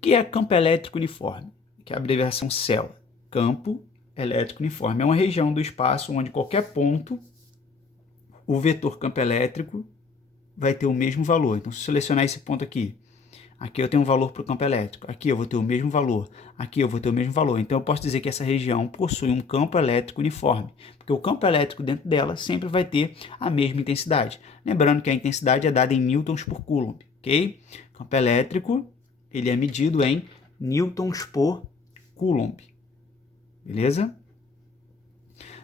que é campo elétrico uniforme? Que é a abreviação CEL. Campo elétrico uniforme. É uma região do espaço onde qualquer ponto, o vetor campo elétrico vai ter o mesmo valor. Então, se eu selecionar esse ponto aqui, aqui eu tenho um valor para o campo elétrico, aqui eu vou ter o mesmo valor, aqui eu vou ter o mesmo valor. Então, eu posso dizer que essa região possui um campo elétrico uniforme, porque o campo elétrico dentro dela sempre vai ter a mesma intensidade. Lembrando que a intensidade é dada em newtons por coulomb, ok? Campo elétrico, ele é medido em newtons por coulomb, beleza?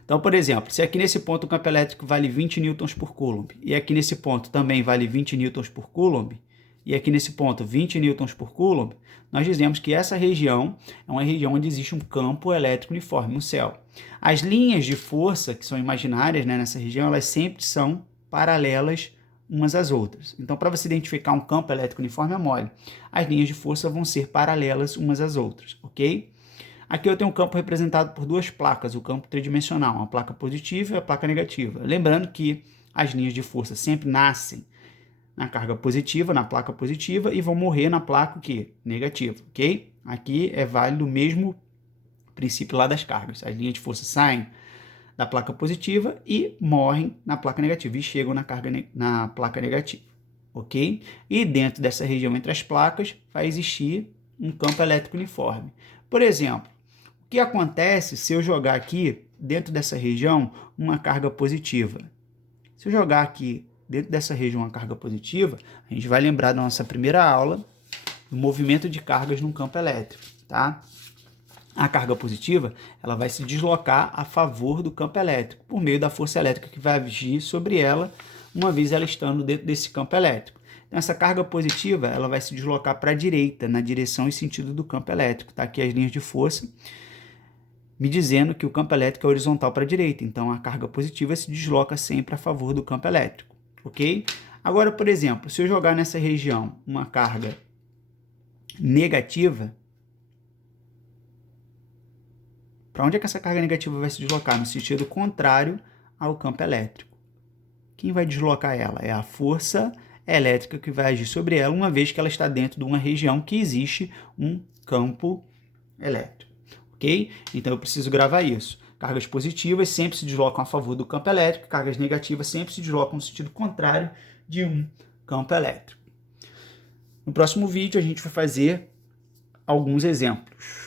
Então, por exemplo, se aqui nesse ponto o campo elétrico vale 20 newtons por coulomb, e aqui nesse ponto também vale 20 newtons por coulomb, e aqui nesse ponto 20 newtons por coulomb, nós dizemos que essa região é uma região onde existe um campo elétrico uniforme no céu. As linhas de força, que são imaginárias, né, nessa região, elas sempre são paralelas umas às outras. Então, para você identificar um campo elétrico uniforme é mole. As linhas de força vão ser paralelas umas às outras, ok? Aqui eu tenho um campo representado por duas placas, o campo tridimensional, uma placa positiva e a placa negativa. Lembrando que as linhas de força sempre nascem na carga positiva, na placa positiva, e vão morrer na placa o quê? Negativa, ok? Aqui é válido o mesmo princípio lá das cargas. As linhas de força saem da placa positiva e morrem na placa negativa, e chegam na placa negativa, ok? E dentro dessa região entre as placas vai existir um campo elétrico uniforme. Por exemplo, o que acontece se eu jogar aqui, dentro dessa região, uma carga positiva? Se eu jogar aqui, dentro dessa região, uma carga positiva, a gente vai lembrar da nossa primeira aula do movimento de cargas num campo elétrico, tá? A carga positiva, ela vai se deslocar a favor do campo elétrico, por meio da força elétrica que vai agir sobre ela, uma vez ela estando dentro desse campo elétrico. Então, essa carga positiva, ela vai se deslocar para a direita, na direção e sentido do campo elétrico. Tá aqui as linhas de força, me dizendo que o campo elétrico é horizontal para a direita, então a carga positiva se desloca sempre a favor do campo elétrico, ok? Agora, por exemplo, se eu jogar nessa região uma carga negativa, para onde é que essa carga negativa vai se deslocar? No sentido contrário ao campo elétrico. Quem vai deslocar ela? É a força elétrica que vai agir sobre ela, uma vez que ela está dentro de uma região que existe um campo elétrico. Ok? Então eu preciso gravar isso. Cargas positivas sempre se deslocam a favor do campo elétrico, cargas negativas sempre se deslocam no sentido contrário de um campo elétrico. No próximo vídeo a gente vai fazer alguns exemplos.